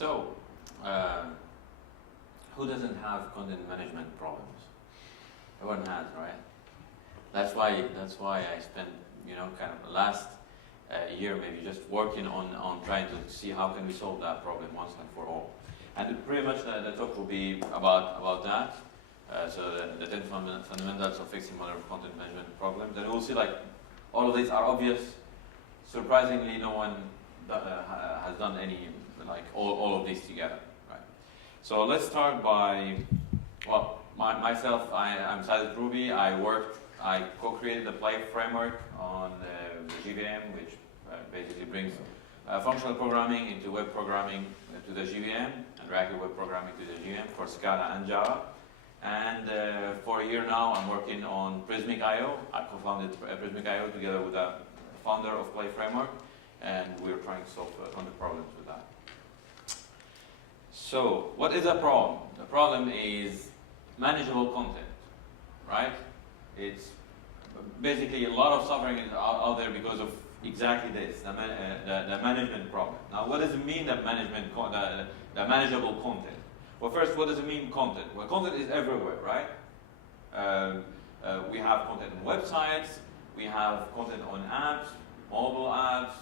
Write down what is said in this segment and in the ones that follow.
So, who doesn't have content management problems? Everyone has, right? That's why I spent, kind of last year maybe just working on trying to see how can we solve that problem once and for all. And pretty much the talk will be about that. So the 10 fundamentals of fixing modern content management problems. And we'll see like all of these are obvious. Surprisingly, no one has done any like all of these together, right? So let's start by, well, myself. I'm Sadek Drobi. I co-created the Play framework on the JVM, which basically brings functional programming into web programming to the JVM and reactive web programming to the JVM for Scala and Java. And for a year now, I'm working on Prismic.io. I co-founded Prismic.io together with the founder of Play Framework, and we're trying to solve a ton of problems with that. So, what is the problem? The problem is manageable content, right? It's basically a lot of suffering is out there because of exactly this, the management problem. Now, what does it mean that the manageable content? Well, first, what does it mean, content? Well, content is everywhere, right? We have content on websites, we have content on apps, mobile apps,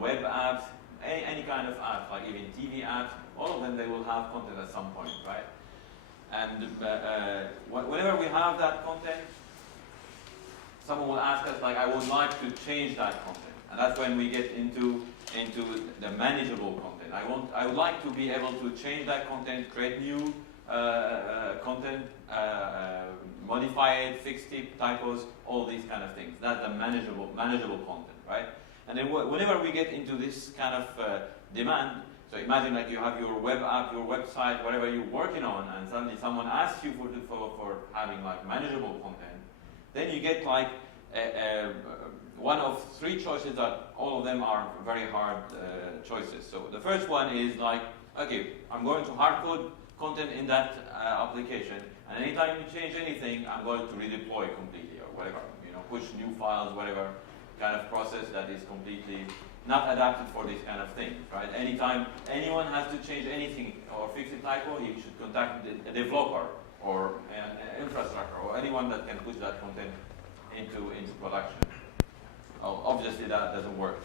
web apps, any kind of apps, like even TV apps. All of them, they will have content at some point, right? And whenever we have that content, someone will ask us, like, I would like to change that content. And that's when we get into the manageable content. I would like to be able to change that content, create new content, modify it, fix it, typos, all these kind of things. That's the manageable content, right? And then whenever we get into this kind of demand, so imagine like you have your web app, your website, whatever you're working on, and suddenly someone asks you for having like manageable content, then you get like one of three choices that all of them are very hard choices. So the first one is like, okay, I'm going to hard code content in that application, and anytime you change anything, I'm going to redeploy completely or whatever, push new files, whatever kind of process that is completely not adapted for these kind of things, right? Anytime anyone has to change anything or fix a typo, he should contact a developer or an infrastructure or anyone that can push that content into production. Obviously, that doesn't work.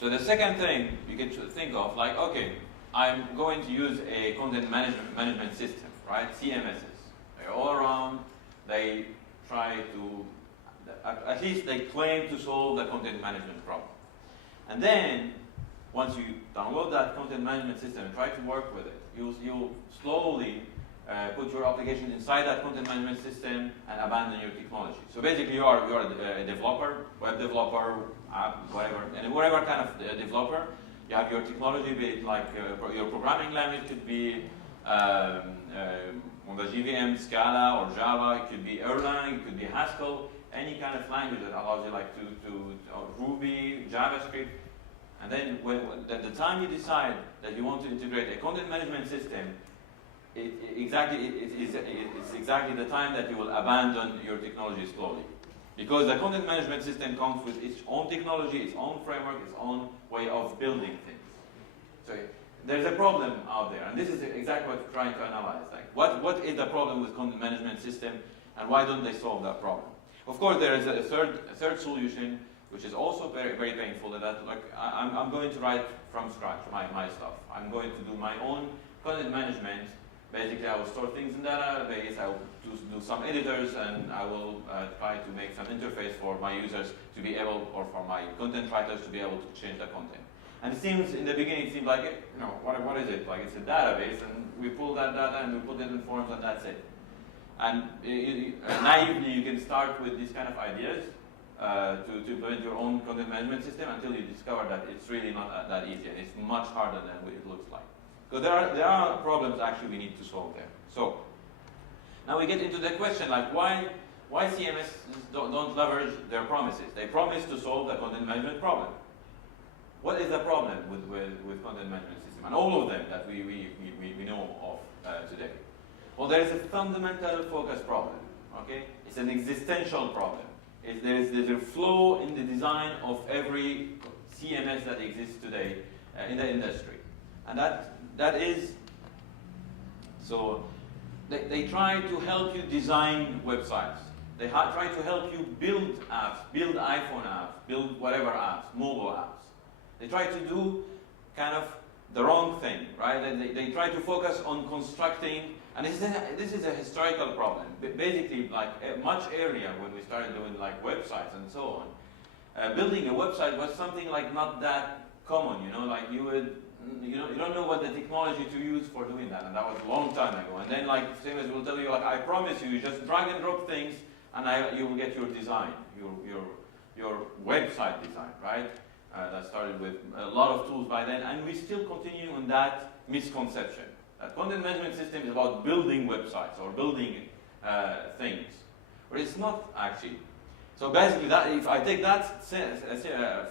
So the second thing you can think of, like, okay, I'm going to use a content management system, right? CMSs. They're all around. They try to, at least they claim to solve the content management problem. And then, once you download that content management system and try to work with it, you'll slowly put your application inside that content management system and abandon your technology. So basically, you are a developer, web developer, app, whatever, and whatever kind of developer. You have your technology, be it like your programming language could be on the JVM, Scala, or Java. It could be Erlang, it could be Haskell, any kind of language that allows you like to Ruby, JavaScript. And then the time you decide that you want to integrate a content management system, it's exactly the time that you will abandon your technology slowly. Because the content management system comes with its own technology, its own framework, its own way of building things. So there's a problem out there, and this is exactly what we're trying to analyze. Like, what is the problem with content management system, and why don't they solve that problem? Of course, there is a third solution, which is also very, very painful. That like I'm going to write from scratch my stuff. I'm going to do my own content management. Basically, I will store things in database, I will do some editors, and I will try to make some interface for my users to be able, or for my content writers to be able to change the content. And it seems, in the beginning, it seemed like, what is it? Like it's a database, and we pull that data and we put it in forms, and that's it. And naively, you can start with these kind of ideas to implement your own content management system until you discover that it's really not that easy, and it's much harder than it looks like. Because there are problems actually we need to solve there. So now we get into the question like why CMS don't leverage their promises. They promise to solve the content management problem. What is the problem with content management system and all of them that we know of today? Well, there is a fundamental focus problem. Okay, it's an existential problem. There's a flaw in the design of every CMS that exists today. in the industry. And that is, so they try to help you design websites. They try to help you build apps, build iPhone apps, build whatever apps, mobile apps. They try to do kind of the wrong thing, right? They try to focus on constructing, and this is a historical problem. Basically, like much area when we started doing like websites and so on, building a website was something like not that common, you know, like you don't know what the technology to use for doing that, and that was a long time ago. And then like CMS will tell you, like, I promise you just drag and drop things, and you will get your design, your website design, right? That started with a lot of tools by then, and we still continue on that misconception. That content management system is about building websites or building things, but it's not actually. So basically, that if I take that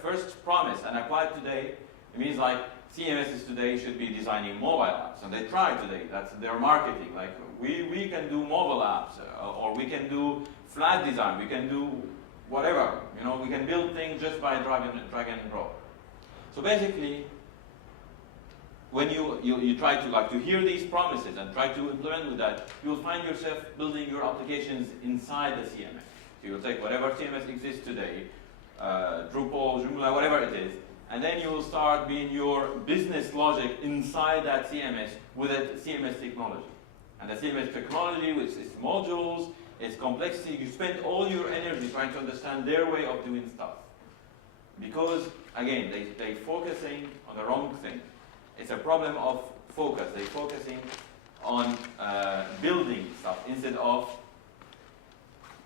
first promise and apply it today, it means like CMSs today should be designing mobile apps, and they try today. That's their marketing. Like we can do mobile apps, or we can do flat design. We can do whatever. You know, we can build things just by drag and drop. So basically, when you try to hear these promises and try to implement with that, you will find yourself building your applications inside the CMS. So you'll take whatever CMS exists today, Drupal, Joomla, whatever it is, and then you will start being your business logic inside that CMS with a CMS technology. And the CMS technology, with its modules, its complexity, you spend all your energy trying to understand their way of doing stuff. Because, again, they're focusing on the wrong thing. It's a problem of focus. They're focusing on building stuff instead of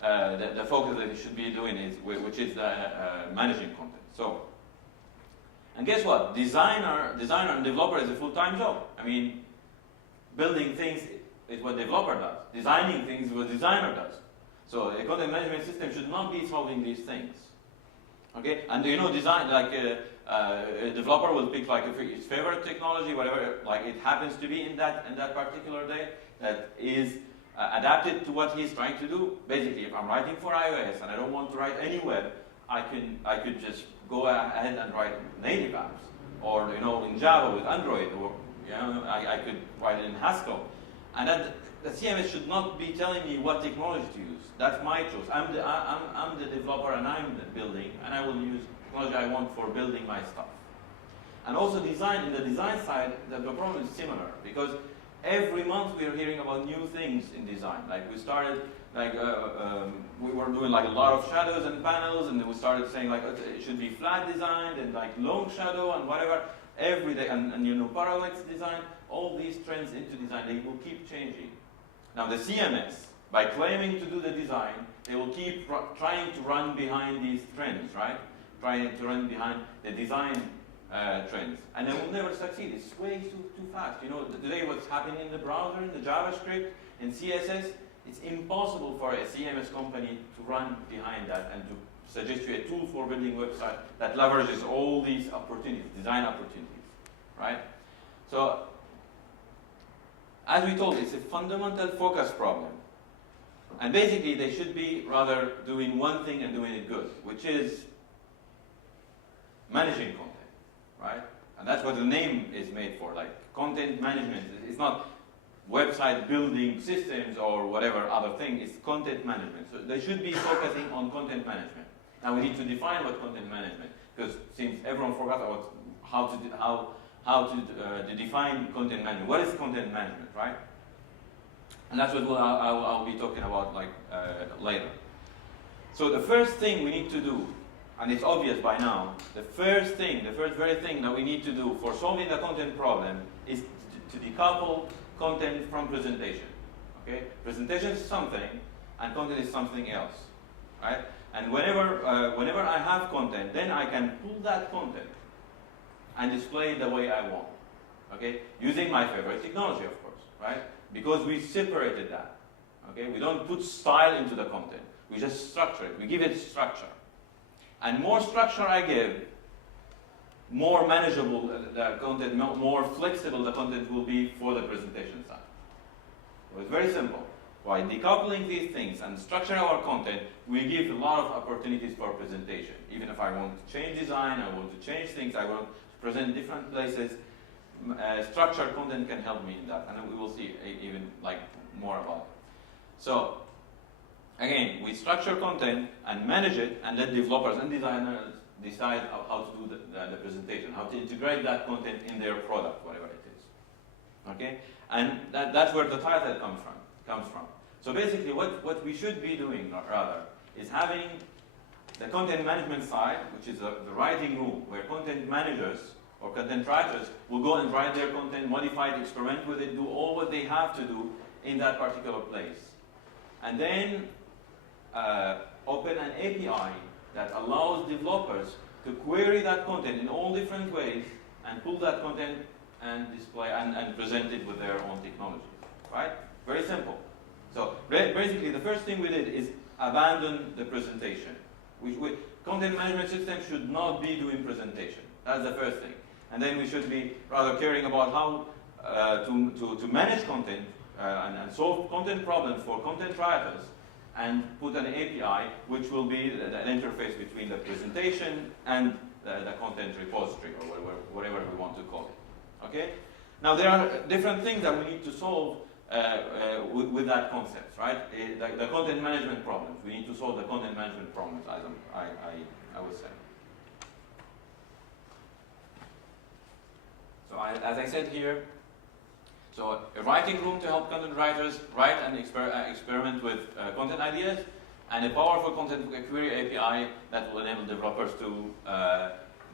the focus that they should be doing, which is managing content. So, and guess what? Designer and developer is a full-time job. I mean, building things is what developer does. Designing things is what designer does. So a content management system should not be solving these things. Okay? And you know, design, like a developer will pick like his favorite technology, whatever, like it happens to be in that particular day, that is adapted to what he's trying to do. Basically, if I'm writing for iOS and I don't want to write any web, I could just go ahead and write native apps, or you know, in Java with Android, or you know, I could write it in Haskell. And that the CMS should not be telling me what technology to use. That's my choice. I'm the developer, and I'm the building, and I will use technology I want for building my stuff. And also design, in the design side, the problem is similar, because every month we are hearing about new things in design. Like we started, like we were doing like a lot of shadows and panels, and then we started saying like it should be flat designed and like long shadow and whatever. Every day, and you know, parallax design, all these trends into design, they will keep changing. Now the CMS, by claiming to do the design, they will keep trying to run behind these trends, right? Trying to run behind the design trends. And they will never succeed. It's way too fast. You know, today what's happening in the browser, in the JavaScript, in CSS, it's impossible for a CMS company to run behind that and to suggest you a tool for building website that leverages all these opportunities, design opportunities, right? So, as we told, it's a fundamental focus problem. And basically, they should be rather doing one thing and doing it good, which is managing content, right? And that's what the name is made for, like content management. It's not website building systems or whatever other thing, it's content management. So they should be focusing on content management. Now we need to define what content management, because since everyone forgot about how to define content management. What is content management, right? And that's what I'll be talking about like later. So the first thing we need to do, and it's obvious by now, the first very thing that we need to do for solving the content problem is to decouple content from presentation. Okay? Presentation is something, and content is something else, right? And whenever I have content, then I can pull that content and display it the way I want, okay? Using my favorite technology, of course, right? Because we separated that, okay? We don't put style into the content. We just structure it. We give it structure. And more structure I give, more manageable the content, more flexible the content will be for the presentation side. So it's very simple. By decoupling these things and structuring our content, we give a lot of opportunities for presentation. Even if I want to change design, I want to change things, I want to present different places. Structured content can help me in that, and we will see even like more about it. So again, we structure content and manage it, and let developers and designers decide how to do the presentation, how to integrate that content in their product, whatever it is. Okay, and that's where the title comes from. So basically, what we should be doing rather is having the content management side, which is the writing room, where content managers or content writers will go and write their content, modify it, experiment with it, do all what they have to do in that particular place. And then open an API that allows developers to query that content in all different ways and pull that content and display and present it with their own technology. Right? Very simple. So basically, the first thing we did is abandon the presentation. Content management system should not be doing presentation. That's the first thing. And then we should be rather caring about how to manage content and solve content problems for content writers, and put an API which will be the interface between the presentation and the content repository, or whatever we want to call it. Okay? Now there are different things that we need to solve with that concept, right? The content management problems. We need to solve the content management problems, as I would say. So as I said here, so a writing room to help content writers write and experiment with content ideas, and a powerful content query API that will enable developers to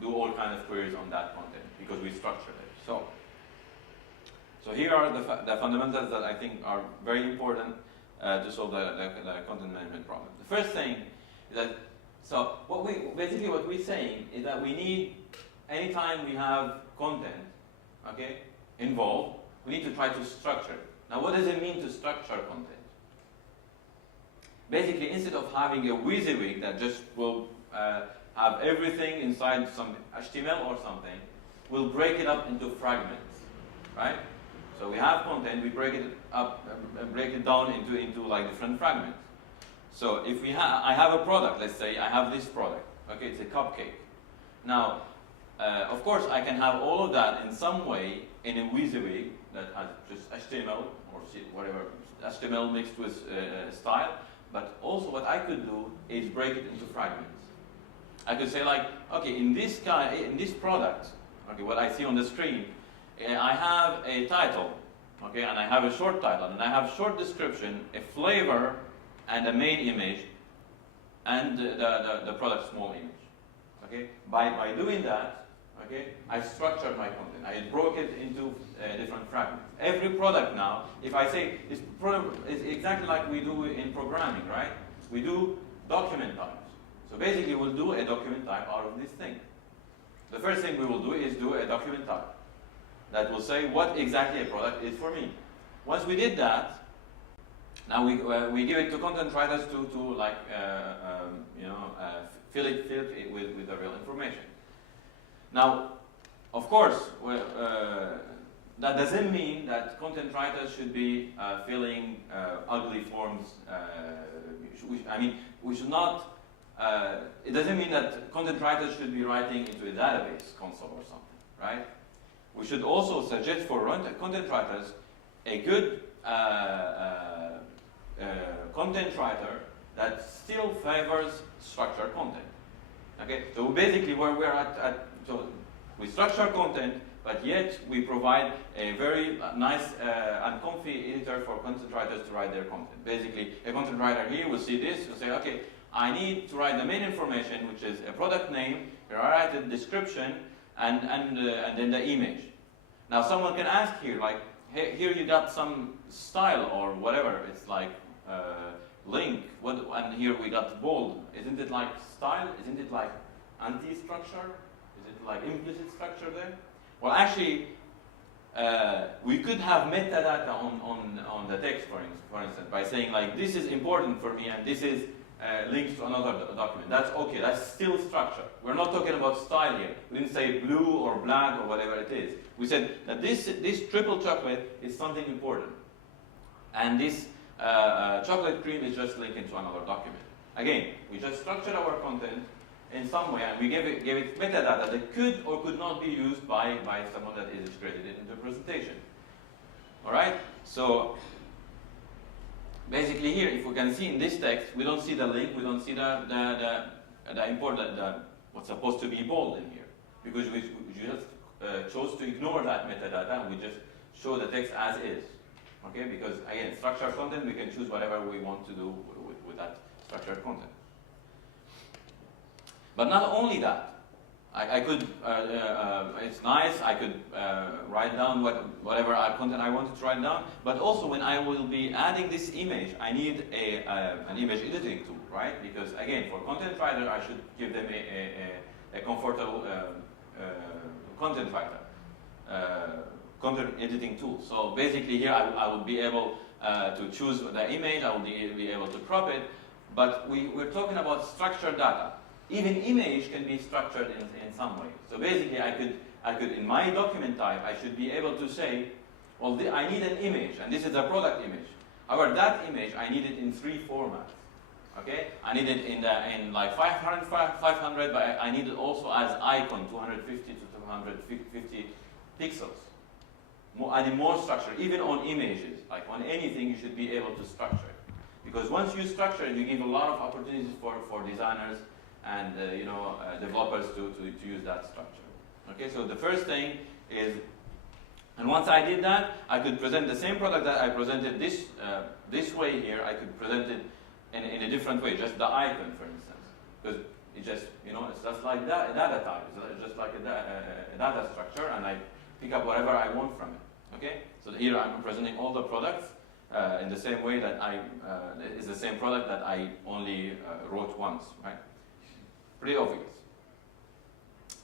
do all kinds of queries on that content, because we structured it. So here are the fundamentals that I think are very important to solve the content management problem. The first thing is that, so what we're saying is that we need, anytime we have content, okay, involved, we need to try to structure it. Now, what does it mean to structure content? Basically, instead of having a WYSIWYG that just will have everything inside some HTML or something, we'll break it up into fragments, right? So we have content, we break it up, break it down into like different fragments. So if I have a product, let's say I have this product, okay, it's a cupcake. Now, of course, I can have all of that in some way in a WYSIWYG that has just HTML or whatever, HTML mixed with style. But also what I could do is break it into fragments. I could say like, okay, in this product, okay, what I see on the screen, I have a title, okay, and I have a short title, and I have short description, a flavor, and a main image, and the product small image. Okay, by doing that, okay, I structured my content. I broke it into different fragments. Every product now, if I say this product is exactly like we do in programming, right? We do document types. So basically, we'll do a document type out of this thing. The first thing we will do is do a document type that will say what exactly a product is for me. Once we did that, now we give it to content writers to like fill it with the real information. Now, of course, that doesn't mean that content writers should be filling ugly forms. We should not. It doesn't mean that content writers should be writing into a database console or something, right? We should also suggest for content writers a good content writer that still favors structured content. Okay, so basically where we're so we structure content, but yet we provide a very nice and comfy editor for content writers to write their content. Basically, a content writer here will see this, will say, okay, I need to write the main information, which is a product name, a write description, and then the image. Now someone can ask here, like, hey, here you got some style or whatever. It's like link. And here we got bold. Isn't it like style? Isn't it like anti-structure? Is it like implicit structure there? Well, actually, we could have metadata on the text, for instance, by saying like, this is important for me, and this is linked to another document. That's okay. That's still structure. We're not talking about style here. We didn't say blue or black or whatever it is. We said that this triple chocolate is something important, and this chocolate cream is just linked into another document. Again, we just structured our content, in some way, and we gave it metadata that could or could not be used by someone that is integrated into the presentation. All right? So basically here, if we can see in this text, we don't see the link, we don't see the import, what's supposed to be bold in here, because we just chose to ignore that metadata and we just show the text as is. Okay? Because again, structured content, we can choose whatever we want to do with that structured content. But not only that, I could, it's nice, I could write down whatever content I wanted to write down, but also when I will be adding this image, I need an image editing tool, right? Because again, for content writer, I should give them a comfortable content writer, content editing tool. So basically here I will be able to choose the image, I will be able to crop it, but we're talking about structured data. Even image can be structured in some way. So basically, I could in my document type, I should be able to say, well, I need an image, and this is a product image. However, that image, I need it in 3 formats. Okay, I need it in like 500, but I need it also as icon, 250 to 250 pixels. I need more structure, even on images. Like on anything, you should be able to structure it, because once you structure it, you give a lot of opportunities for designers and developers to use that structure. Okay, so the first thing is, and once I did that, I could present the same product that I presented this way here. I could present it in a different way, just the icon, for instance, because it just it's just like that, a data type. It's just like a data structure, and I pick up whatever I want from it. Okay, so here I'm presenting all the products in the same way that it's the same product that I only wrote once, right? Pretty obvious.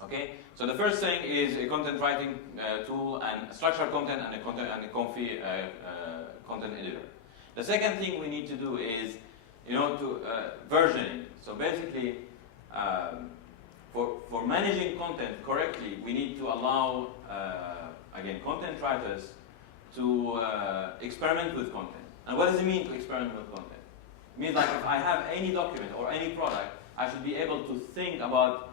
Okay, so the first thing is a content writing tool and structured content and a comfy content editor. The second thing we need to do is, versioning. So basically, for managing content correctly, we need to allow again content writers to experiment with content. And what does it mean to experiment with content? It means like if I have any document or any product, I should be able to think about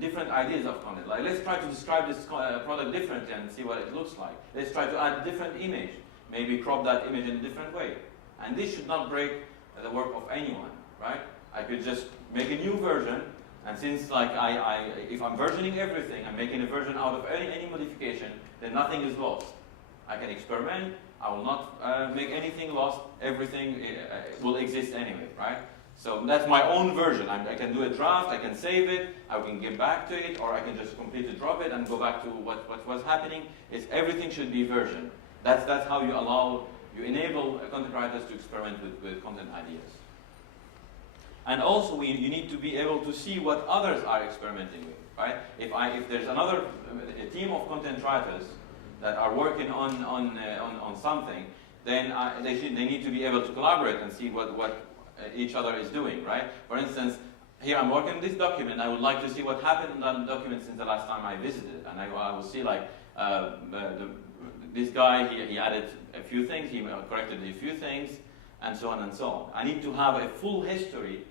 different ideas of content. Like, let's try to describe this product differently and see what it looks like. Let's try to add different image, maybe crop that image in a different way. And this should not break the work of anyone, right? I could just make a new version, and since like if I'm versioning everything, I'm making a version out of any modification, then nothing is lost. I can experiment. I will not make anything lost. Everything will exist anyway, right? So that's my own version. I can do a draft, I can save it, I can get back to it, or I can just completely drop it and go back to what was happening. Everything should be versioned. That's how you enable content writers to experiment with content ideas. And also you need to be able to see what others are experimenting with, right? If there's a team of content writers that are working on something, then they need to be able to collaborate and see what each other is doing, right? For instance, here I'm working on this document. I would like to see what happened in that document since the last time I visited, and I will see like this guy. He added a few things, he corrected a few things, and so on and so on. I need to have a full history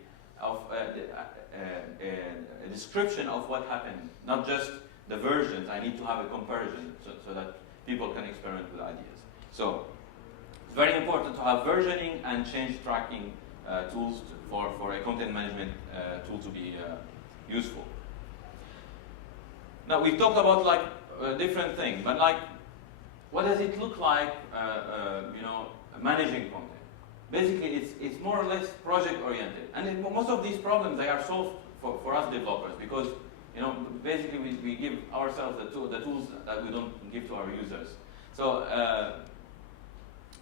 of a description of what happened, not just the versions. I need to have a comparison so that people can experiment with ideas. So it's very important to have versioning and change tracking tools for a content management tool to be useful. Now we've talked about like different things, but like, what does it look like, managing content? Basically, it's more or less project oriented, and most of these problems they are solved for us developers because basically we give ourselves the tools that we don't give to our users. So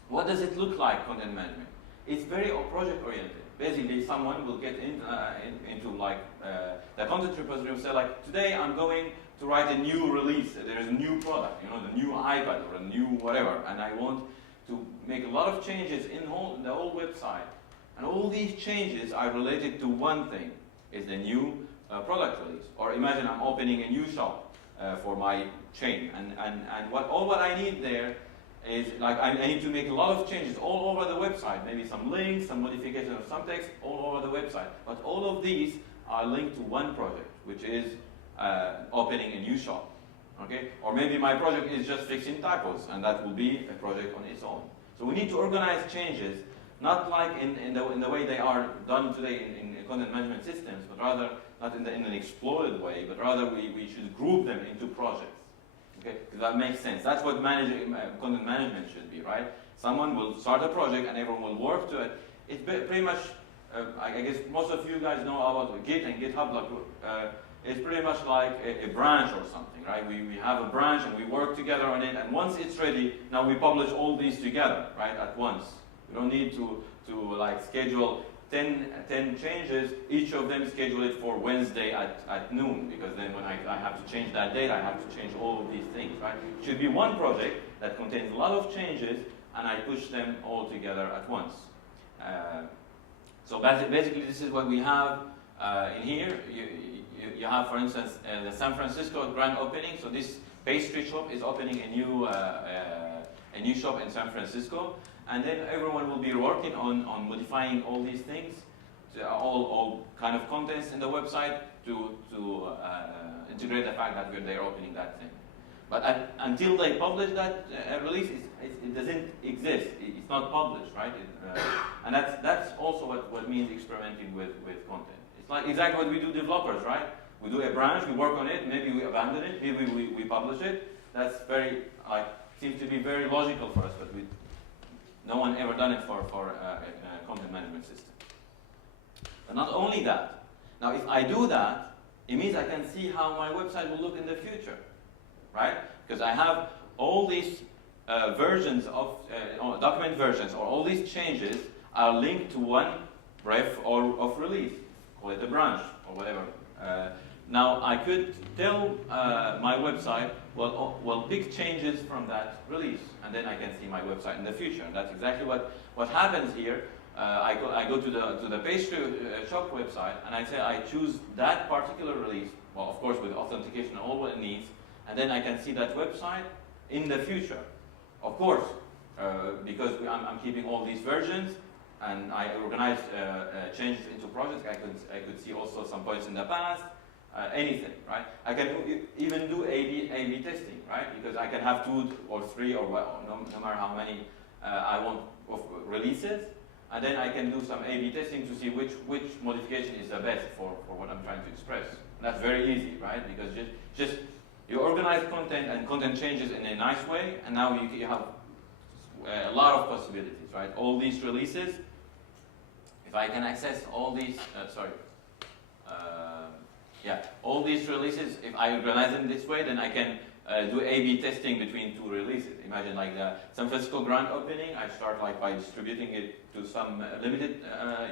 what does it look like, content management? It's very project oriented. Basically, someone will get into like the content repository and say like, today I'm going to write a new release. There is a new product, the new iPad or a new whatever, and I want to make a lot of changes in the whole website. And all these changes are related to one thing: is the new product release. Or imagine I'm opening a new shop for my chain, and what I need there is like I need to make a lot of changes all over the website, maybe some links, some modifications of some text all over the website. But all of these are linked to one project, which is opening a new shop. Okay? Or maybe my project is just fixing typos, and that will be a project on its own. So we need to organize changes, not like in the way they are done today in content management systems, but rather not in an exploded way, but rather we should group them into projects. Okay? Because that makes sense. That's what content management should be, right? Someone will start a project and everyone will work to it. It's pretty much, I guess most of you guys know about Git and GitHub. Like, it's pretty much like a branch or something, right? We have a branch and we work together on it, and once it's ready, now we publish all these together, right, at once. We don't need to like schedule 10 changes, each of them schedule it for Wednesday at noon, because then when I have to change that date, I have to change all of these things, right? It should be one project that contains a lot of changes, and I push them all together at once. So basically, this is what we have in here. You have, for instance, the San Francisco grand opening. So this pastry shop is opening a new shop in San Francisco, and then everyone will be working on modifying all these things, all kind of contents in the website to integrate the fact that they're opening that thing. But until they publish that release, it doesn't exist. It's not published, right? And that's also what means experimenting with content. It's like exactly what we do developers, right? We do a branch, we work on it, maybe we abandon it, maybe we publish it. That's seems to be very logical for us, but no one ever done it for a content management system. But not only that, now if I do that, it means I can see how my website will look in the future, right? Because I have all these versions of document versions, or all these changes are linked to one ref or of release. Call it a branch or whatever. Now I could tell my website, well, pick changes from that release, and then I can see my website in the future. And that's exactly what happens here. I go to the pastry shop website, and I say I choose that particular release. Well, of course, with authentication, all what it needs, and then I can see that website in the future. Of course, because I'm keeping all these versions, and I organize changes into projects. I could see also some points in the past, anything, right? I can even do A/B testing, right? Because I can have 2 or 3 or no matter how many I want of releases, and then I can do some A/B testing to see which modification is the best for what I'm trying to express. That's very easy, right? Because just you organize content and content changes in a nice way, and now you have a lot of possibilities, right? All these releases. If I can access all these, all these releases, if I organize them this way, then I can do A/B testing between 2 releases. Imagine like the San Francisco grand opening, I start like by distributing it to some limited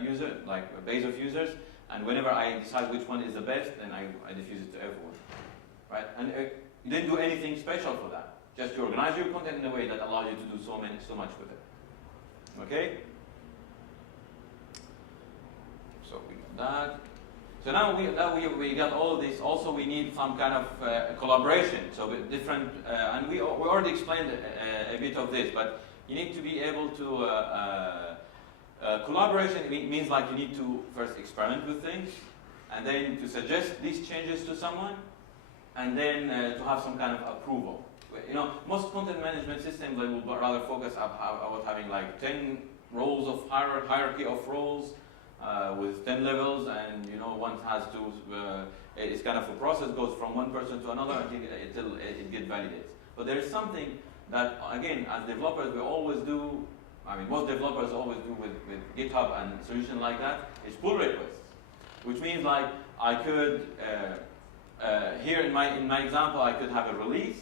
user, like a base of users, and whenever I decide which one is the best, then I diffuse it to everyone, right? And you didn't do anything special for that. Just to organize your content in a way that allows you to do so much with it. Okay? So we got that. So now we got all of this. Also, we need some kind of collaboration. So with different, and we already explained a bit of this, but you need to be able to collaboration means like you need to first experiment with things, and then to suggest these changes to someone, and then to have some kind of approval. You know, most content management systems they will rather focus about having like 10 roles of hierarchy of roles. With 10 levels, and you know, one has to, it's kind of a process, goes from one person to another until it gets validated. But there is something that, again, as developers, we always do, I mean, most developers always do with GitHub and solutions like that, is pull requests. Which means like, I could, here in my example, I could have a release,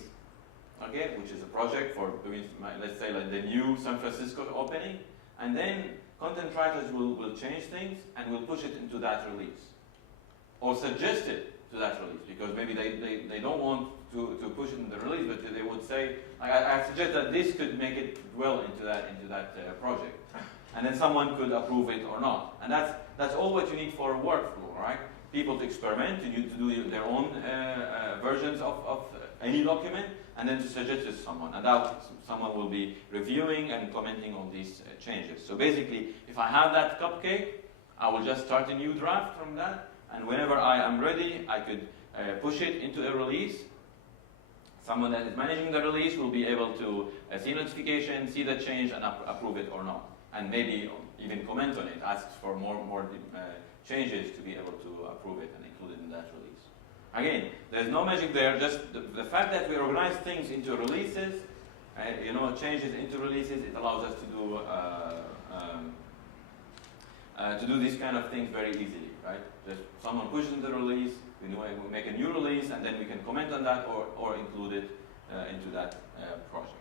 okay, which is a project for doing, let's say, like the new San Francisco opening, and then content writers will change things and will push it into that release. Or suggest it to that release, because maybe they don't want to push it in the release, but they would say, I suggest that this could make it well into that project. And then someone could approve it or not. And that's all what you need for a workflow, right? People to experiment, to do their own versions of any document, and then to suggest it to someone. And that someone will be reviewing and commenting on these changes. So basically, if I have that cupcake, I will just start a new draft from that, and whenever I am ready, I could push it into a release. Someone that is managing the release will be able to see notification, see the change, and approve it or not, and maybe even comment on it, asks for more changes to be able to approve it and include it in that release. Again, there's no magic there, just the fact that we organize things into releases, changes into releases, it allows us to do these kind of things very easily, right? Just someone pushes into the release, we make a new release, and then we can comment on that or include it into that project.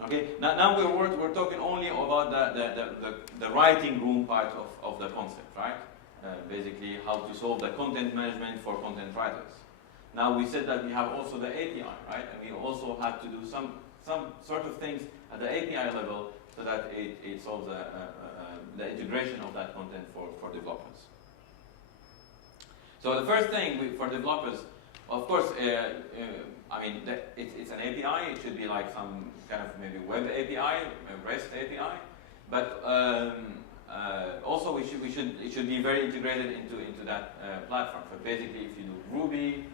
Okay, now we're talking only about the writing room part of the concept, right? Basically, how to solve the content management for content writers. Now we said that we have also the API, right? And we also have to do some sort of things at the API level so that it solves the integration of that content for developers. So the first thing for developers, of course, it's an API. It should be like some kind of maybe web API, a REST API, but also it should be very integrated into that platform. So basically, if you do Ruby,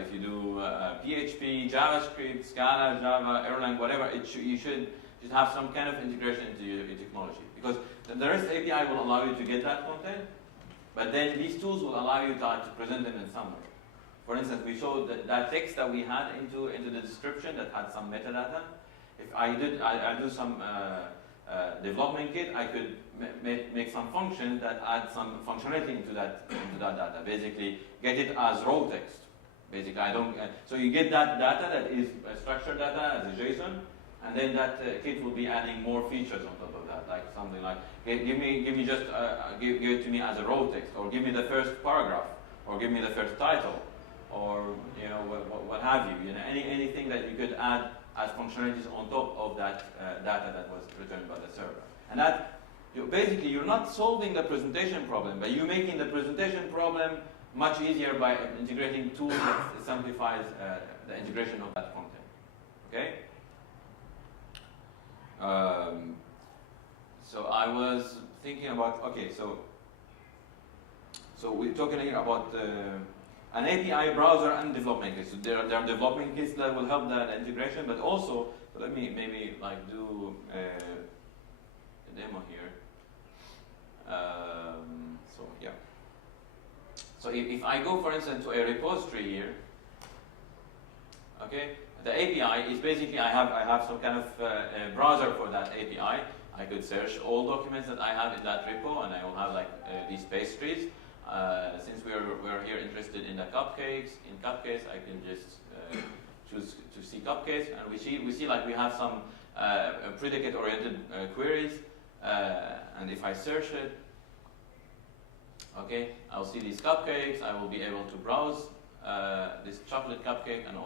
if you do PHP, JavaScript, Scala, Java, Erlang, whatever, you should have some kind of integration into your technology, because the REST API will allow you to get that content, but then these tools will allow you to present them in some way. For instance, we showed that text that we had into the description that had some metadata. If I do some development kit, I could make some function that adds some functionality into that data. Basically, get it as raw text. Basically, so you get that data that is structured data as a JSON, and then that kit will be adding more features on top of that, like something like give it to me as a raw text, or give me the first paragraph, or give me the first title, or what have you. Anything that you could add as functionalities on top of that data that was returned by the server. And that basically you're not solving the presentation problem, but you're making the presentation problem much easier by integrating tools that simplifies the integration of that content. Okay. So I was thinking about, so we're talking here about an API browser and development kits. So there are development kits that will help that integration, but also, let me maybe like do a demo here. So if I go, for instance, to a repository here, okay, the API is basically I have some kind of browser for that API. I could search all documents that I have in that repo, and I will have like these pastries. Since we're here interested in the cupcakes, I can just choose to see cupcakes, and we see like we have some predicate-oriented queries, and if I search it, okay, I'll see these cupcakes. I will be able to browse this chocolate cupcake and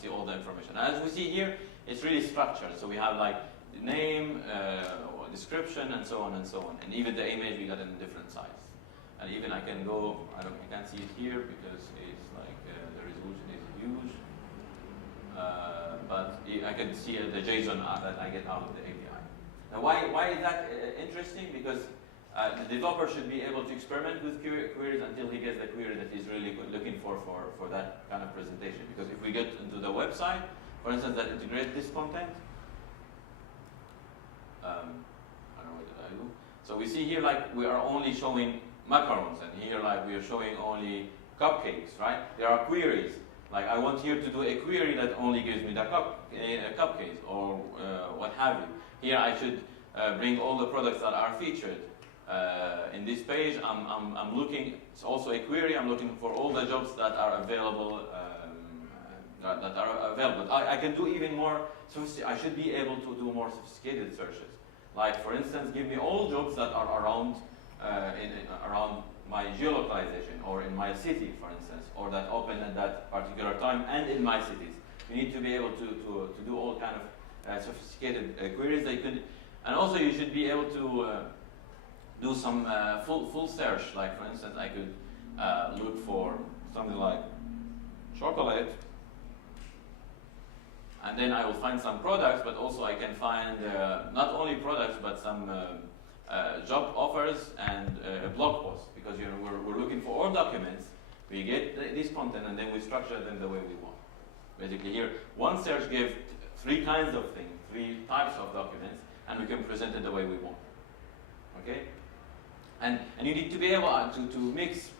see all the information. As we see here, it's really structured. So we have like the name, description, and so on and so on. And even the image we got in a different size. And even I can go, I can't see it here because it's like the resolution is huge. But I can see the JSON that I get out of the API. Now why is that interesting? Because the developer should be able to experiment with queries until he gets the query that he's really looking for that kind of presentation. Because if we get into the website, for instance, that integrates this content, I don't know what did I do. So we see here like we are only showing macarons, and here like we are showing only cupcakes, right? There are queries. Like I want here to do a query that only gives me the cupcakes or what have you. Here I should bring all the products that are featured. In this page, I'm looking. It's also a query. I'm looking for all the jobs that are available. I can do even more. I should be able to do more sophisticated searches. Like for instance, give me all jobs that are around around my geolocalization or in my city, for instance, or that open at that particular time and in my cities. You need to be able to do all kind of sophisticated queries. And also you should be able to do some full search. Like for instance, I could look for something like chocolate, and then I will find some products, but also I can find not only products, but some job offers and a blog post, because we're looking for all documents, we get this content, and then we structure them the way we want. Basically here, one search gives 3 kinds of things, 3 types of documents, and we can present it the way we want. Okay? And you need to be able to mix,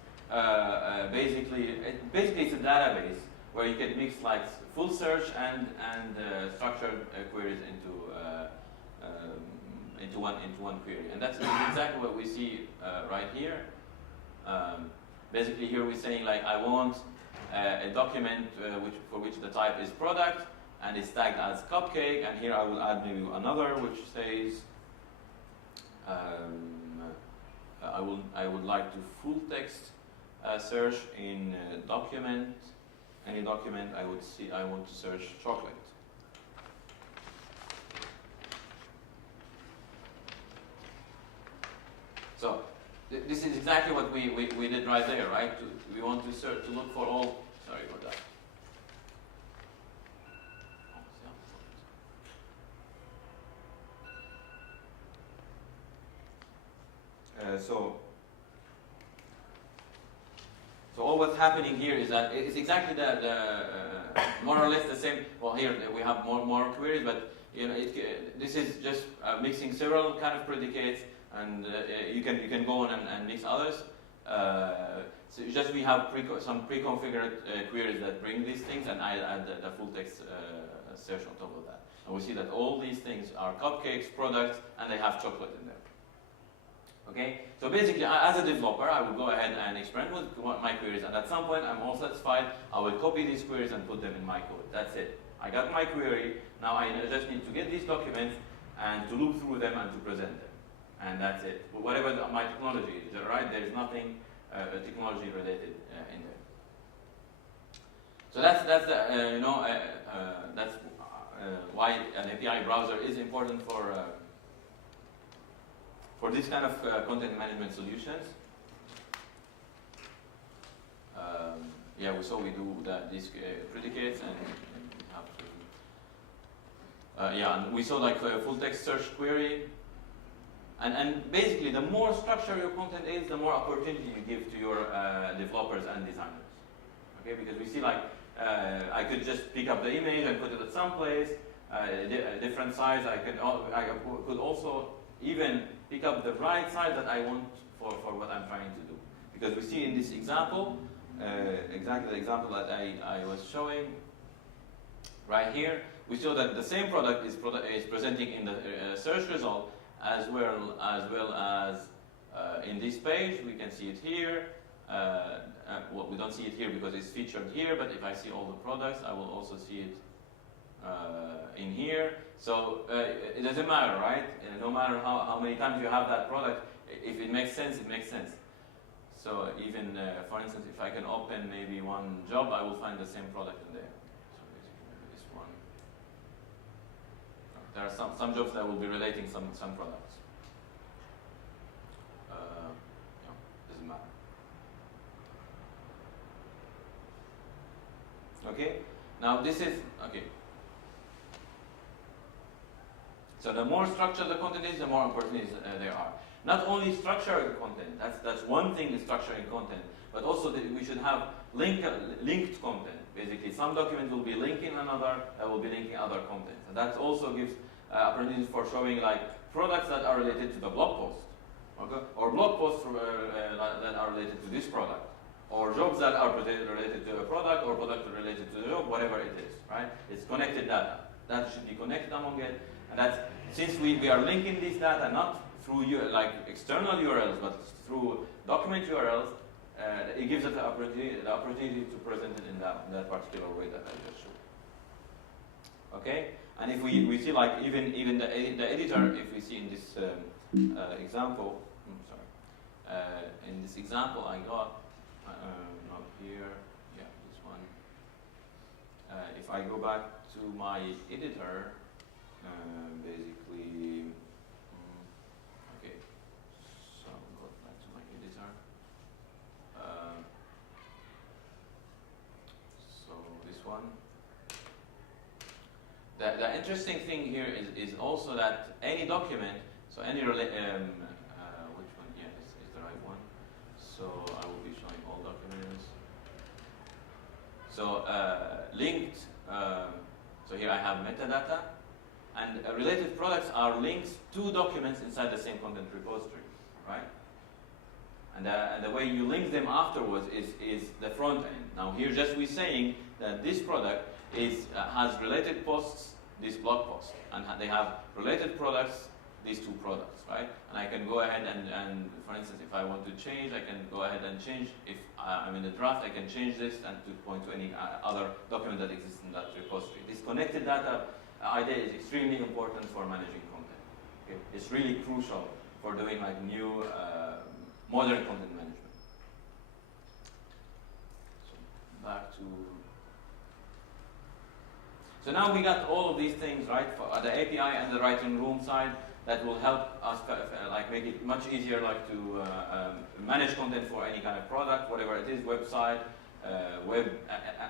basically it's a database where you can mix like full search and structured queries into one query. And that's exactly what we see right here. Basically here we're saying like I want a document for which the type is product and it's tagged as cupcake, and here I will add maybe another which says I would like to full text search in document, any document I want to search chocolate. So this is exactly what we did right there, right? We want to search, to look for all, sorry about that. So all what's happening here is that it's exactly the more or less the same. Well, here we have more queries, but you know this is just mixing several kind of predicates, and you can go on and mix others. So just we have some pre-configured queries that bring these things, and I add the full text search on top of that. And we see that all these things are cupcakes, products, and they have chocolate in there. Okay, so basically, as a developer, I will go ahead and experiment with my queries, and at some point, I'm all satisfied. I will copy these queries and put them in my code. That's it. I got my query. Now I just need to get these documents and to loop through them and to present them, and that's it. Whatever my technology is, right? There is nothing technology related in there. So that's why an API browser is important for this kind of content management solutions. Yeah, we do these predicates, and have to. Yeah, and we saw like a full text search query. And basically, the more structured your content is, the more opportunity you give to your developers and designers. Okay, because we see like I could just pick up the image and put it at some place, a different size. I could also even pick up the right size that I want for what I'm trying to do. Because we see in this example, exactly the example that I was showing right here, we show that the same product is presenting in the search result as well as in this page. We can see it here. Well, we don't see it here because it's featured here, but if I see all the products, I will also see it in here. So it doesn't matter, right? No matter how many times you have that product, if it makes sense, it makes sense. So even, for instance, if I can open maybe one job, I will find the same product in there. So maybe this one. There are some jobs that will be relating some products. Yeah, doesn't matter. Okay. Now this is okay. So the more structured the content is, the more opportunities there are. Not only structured content, that's one thing is structuring content, but also we should have linked content. Basically, some document will be linking another, that will be linking other content. And that also gives opportunities for showing like products that are related to the blog post, okay? Or blog posts that are related to this product, or jobs that are related to a product, or product related to the job, whatever it is, right? It's connected data. That should be connected among it. And that's, since we are linking this data not through like external URLs, but through document URLs, it gives us the opportunity to present it in that particular way that I just showed. Okay, and if we see like even the editor, if we see in this example, in this example I got not here, yeah, this one. If I go back to my editor. Basically, okay, so I'll go back to my editor. So this one. The interesting thing here is also that any document, so which one? Yeah, this is the right one. So I will be showing all documents. So linked, so here I have metadata, and related products are links to documents inside the same content repository, right? And the way you link them afterwards is the front end. Now here just we're saying that this product has related posts, this blog post, and they have related products, these two products, right? And I can go ahead and for instance, if I want to change, I can go ahead and change. If I'm in the draft, I can change this and to point to any other document that exists in that repository. This connected data idea is extremely important for managing content. Okay? It's really crucial for doing like new modern content management. So back to. So now we got all of these things, right? For the API and the Writing-wroom side, that will help us like make it much easier, like to manage content for any kind of product, whatever it is, website, web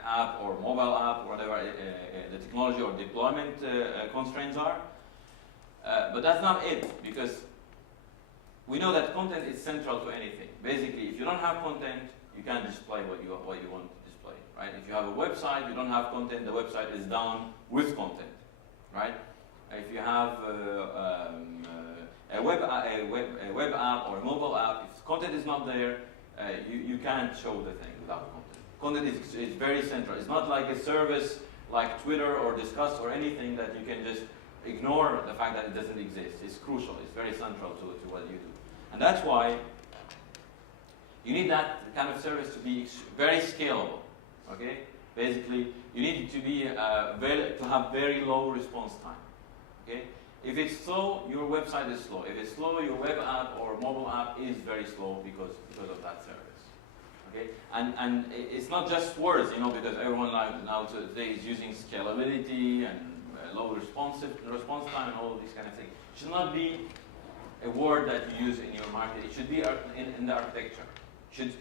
app or mobile app, whatever the technology or deployment constraints are. But that's not it, because we know that content is central to anything. Basically, if you don't have content, you can't display what you want to display, right? If you have a website, you don't have content, the website is down with content, right? If you have a web app or a mobile app, if content is not there, you can't show the thing without content. Content is very central. It's not like a service like Twitter or Discuss or anything that you can just ignore the fact that it doesn't exist. It's crucial. It's very central to what you do. And that's why you need that kind of service to be very scalable. Okay? Basically, you need it to be to have very low response time. Okay? If it's slow, your website is slow. If it's slow, your web app or mobile app is very slow because of that service. Okay? And it's not just words, because everyone now today is using scalability and low response time and all of these kind of things. It should not be a word that you use in your market. It should be in the architecture. It should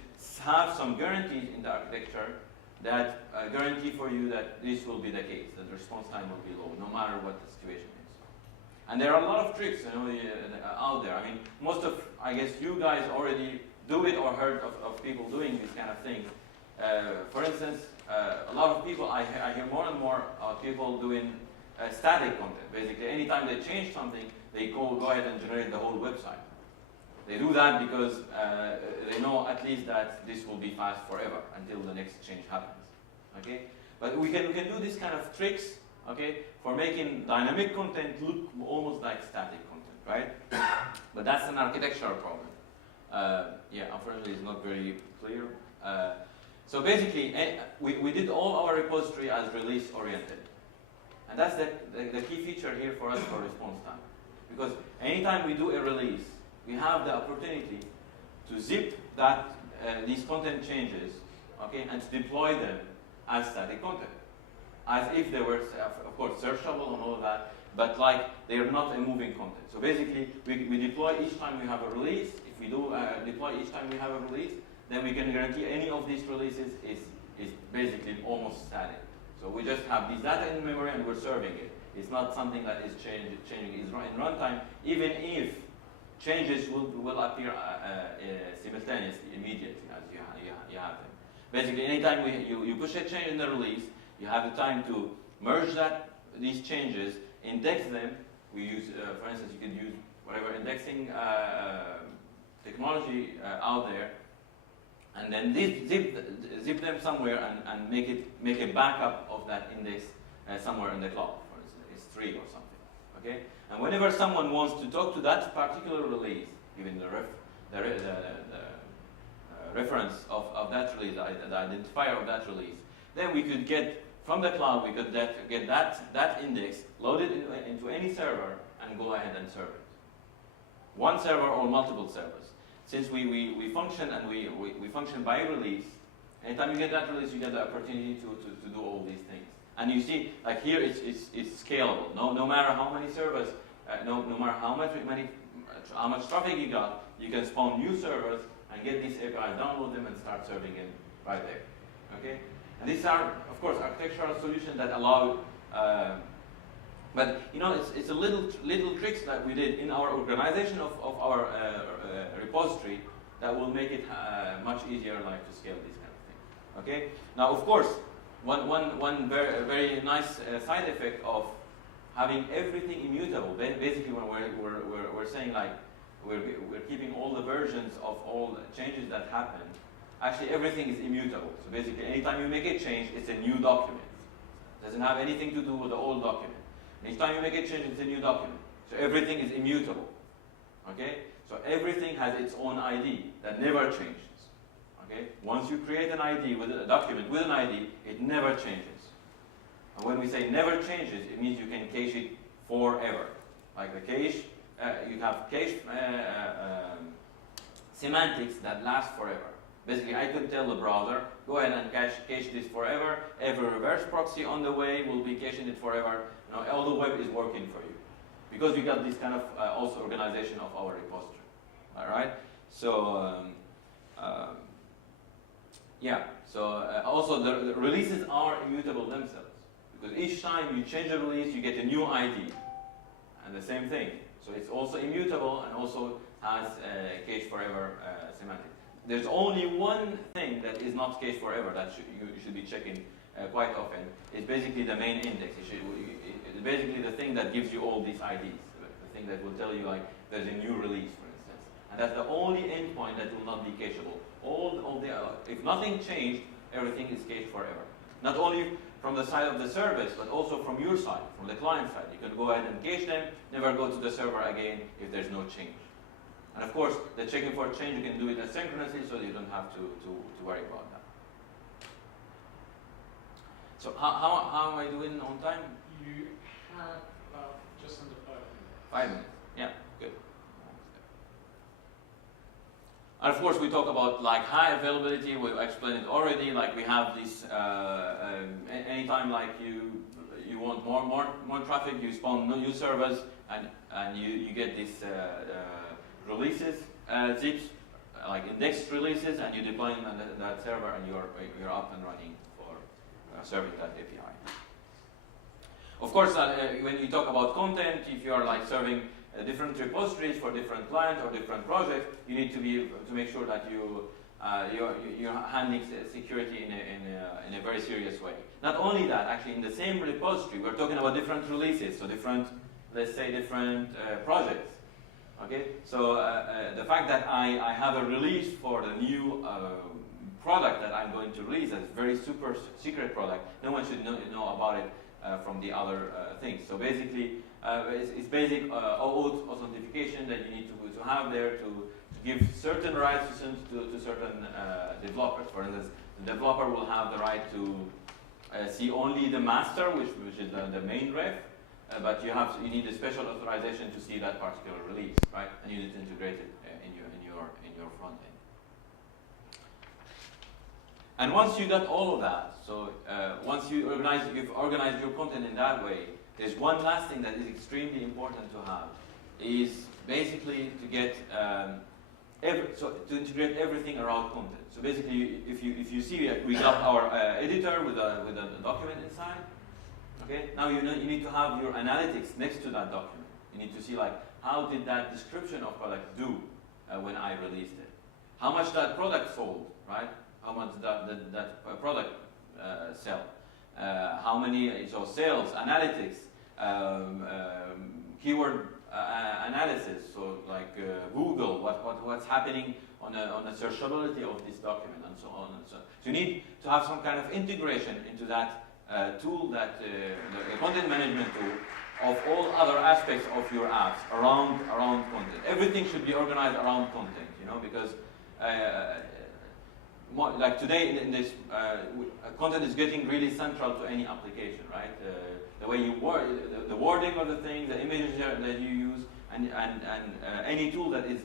have some guarantees in the architecture that guarantee for you that this will be the case, that the response time will be low, no matter what the situation is. And there are a lot of tricks out there. I mean, I guess you guys already do it or heard of people doing these kind of things. For instance, a lot of people, I hear more and more of people doing static content. Basically, anytime they change something, they go ahead and generate the whole website. They do that because they know at least that this will be fast forever until the next change happens. Okay, but we can do this kind of tricks. Okay, for making dynamic content look almost like static content, right? But that's an architectural problem. Yeah, unfortunately, it's not very clear. So basically, we did all our repository as release oriented, and that's the key feature here for us for response time. Because anytime we do a release, we have the opportunity to zip these content changes, okay, and to deploy them as static content, as if they were, of course, searchable and all of that, but like they are not a moving content. So basically, we deploy each time we have a release. If we do deploy each time we have a release, then we can guarantee any of these releases is basically almost static. So we just have this data in memory and we're serving it. It's not something that is changing. It's in runtime, even if changes will appear simultaneously, immediately, as you have them. Basically, anytime you push a change in the release, you have the time to merge these changes, index them. We use, for instance, you could use whatever indexing technology out there, and then zip them somewhere and make a backup of that index somewhere in the cloud. For instance, S3 or something. Okay, and whenever someone wants to talk to that particular release, given the reference of that release, the identifier of that release, then we could get from the cloud, we could get that index loaded into any server and go ahead and serve it. One server or multiple servers. Since we function and we function by release, anytime you get that release, you get the opportunity to do all these things. And you see, like here, it's scalable. No matter how many servers, no matter how much traffic you got, you can spawn new servers and get these APIs, download them, and start serving it right there. Okay. And these are, of course, architectural solutions that allow, but it's a little tricks that we did in our organization of our repository that will make it much easier, like to scale these kind of things. Okay. Now, of course, one very nice side effect of having everything immutable. Basically, when we're saying like we're keeping all the versions of all changes that happen, actually everything is immutable. So basically, anytime you make a change, it's a new document. It doesn't have anything to do with the old document. Anytime you make a change, it's a new document. So everything is immutable. Okay? So everything has its own ID that never changes. Okay? Once you create an ID with a document with an ID, it never changes. And when we say never changes, it means you can cache it forever. Like the cache, you have cache semantics that last forever. Basically, I could tell the browser, go ahead and cache this forever. Every reverse proxy on the way will be caching it forever. Now, all the web is working for you. Because we got this kind of also organization of our repository. All right? So, yeah. So, also the releases are immutable themselves. Because each time you change a release, you get a new ID. And the same thing. So, it's also immutable and also has cache forever semantics. There's only one thing that is not cached forever that you should be checking quite often. It's basically the main index. It's basically the thing that gives you all these IDs. The thing that will tell you like there's a new release, for instance. And that's the only endpoint that will not be cacheable. If nothing changed, everything is cached forever. Not only from the side of the service, but also from your side, from the client side. You can go ahead and cache them, never go to the server again if there's no change. And of course, the checking for change, you can do it asynchronously, so you don't have to worry about that. So how am I doing on time? You have about just under 5 minutes. 5 minutes, yeah, good. And of course, we talk about like high availability. We explained it already. Like we have this anytime like you want more traffic, you spawn new servers, and you get this. Releases, zips, like indexed releases, and you deploy them on that server, and you're up and running for serving that API. Of course, when you talk about content, if you are like serving different repositories for different clients or different projects, you need to make sure that you're handling security in a very serious way. Not only that, actually, in the same repository, we're talking about different releases, so different projects. Okay, so the fact that I have a release for the new product that I'm going to release, that's a very super secret product, no one should know about it from the other things. So basically, it's basic OAuth authentication that you need to have there to give certain rights to certain developers. For instance, the developer will have the right to see only the master, which is the main ref. But you need a special authorization to see that particular release, right? And you need to integrate it in your front end. And once you got all of that, so once you've organized your content in that way, there's one last thing that is extremely important to have, is basically to get to integrate everything around content. So basically, if you see we got our editor with a document inside. Okay. Now you need to have your analytics next to that document. You need to see like how did that description of product do when I released it? How much that product sold, right? How much that product sell? How many sales, analytics, keyword analysis. So like Google, what's happening on the searchability of this document and so on and so on. So you need to have some kind of integration into that. Tool that the content management tool of all other aspects of your apps around content. Everything should be organized around content, because like today in this content is getting really central to any application, right? The way you word, the wording of the thing, the images that you use, and any tool that is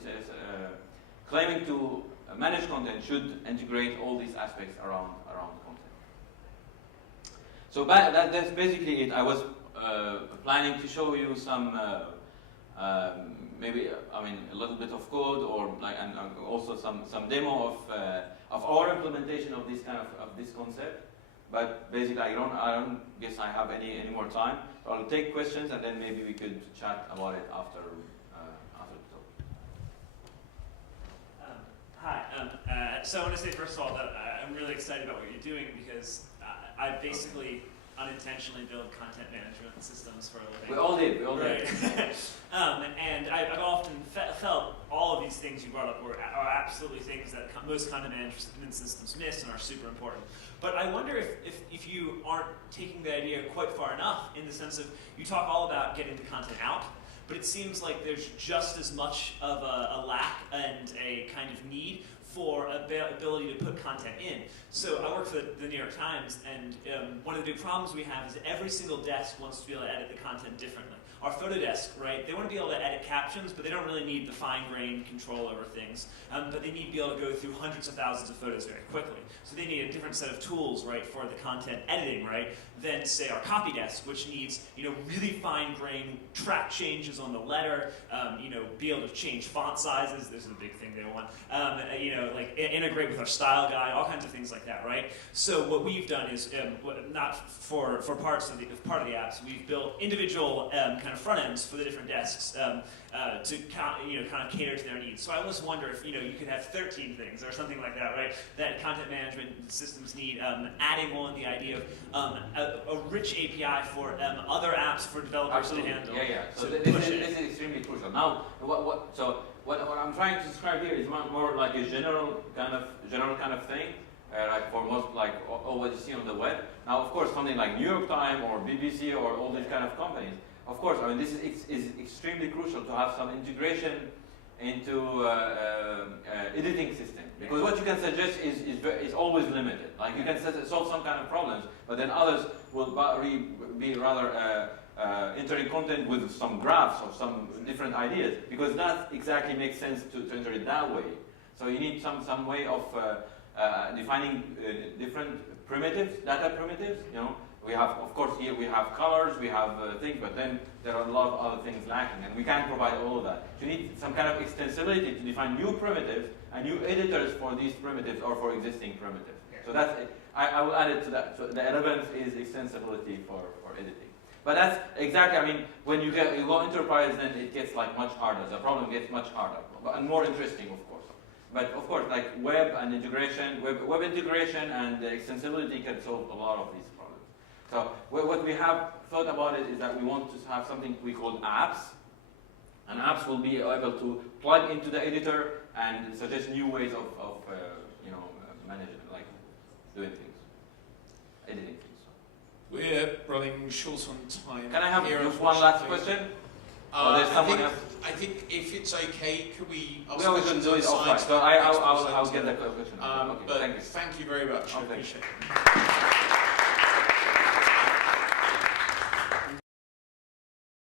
claiming to manage content should integrate all these aspects around content. So that's basically it. I was planning to show you some, maybe a little bit of code, or and also some demo of our implementation of this kind of this concept. But basically, I don't guess I have any more time. So I'll take questions, and then maybe we could chat about it after the talk. Hi. So I want to say first of all that I'm really excited about what you're doing, because I basically unintentionally build content management systems for a living. We all did. Right. And I've often felt all of these things you brought up are absolutely things that most content management systems miss and are super important. But I wonder if you aren't taking the idea quite far enough, in the sense of you talk all about getting the content out, but it seems like there's just as much of a lack and a kind of need for ability to put content in. So I work for the New York Times, and one of the big problems we have is every single desk wants to be able to edit the content differently. Our photo desk, right, they want to be able to edit captions, but they don't really need the fine-grained control over things. But they need to be able to go through hundreds of thousands of photos very quickly. So they need a different set of tools, right, for the content editing, right, than, say, our copy desk, which needs, really fine-grained track changes on the letter, be able to change font sizes. This is a big thing they want. Like integrate with our style guide, all kinds of things like that, right? So what we've done is, not for part of the apps, we've built individual kind of front ends for the different desks to kind of cater to their needs. So I almost wonder if you could have 13 things or something like that, right? That content management systems need, adding on the idea of a rich API for other apps for developers Absolutely. to handle. Yeah. So this is extremely crucial. Now, what I'm trying to describe here is more like a general kind of thing, like for most, like all what you see on the web. Now, of course, something like New York Times or BBC or all these kind of companies. Of course, I mean this is extremely crucial to have some integration into editing system, because what you can suggest is always limited. Like you can solve some kind of problems, but then others will be rather entering content with some graphs or some different ideas, because that exactly makes sense to enter it that way. So you need some way of defining different primitives, data primitives. We have, of course, here we have colors, we have things, but then there are a lot of other things lacking, and we can't provide all of that. You need some kind of extensibility to define new primitives and new editors for these primitives or for existing primitives. So that's it. I will add it to that. So the 11th is extensibility for editing. But that's exactly, I mean, when you go enterprise, then it gets like much harder. The problem gets much harder and more interesting, of course. But of course, like web and integration, web integration and extensibility can solve a lot of these problems. So what we have thought about it is that we want to have something we call apps, and apps will be able to plug into the editor and suggest new ways of managing, like doing things, editing things. We're running short on time. Can I have here, just one last question? I think if it's okay, could we ask questions do it offline, so I'll get the question. But thank you. thank you very much. Okay. I appreciate it.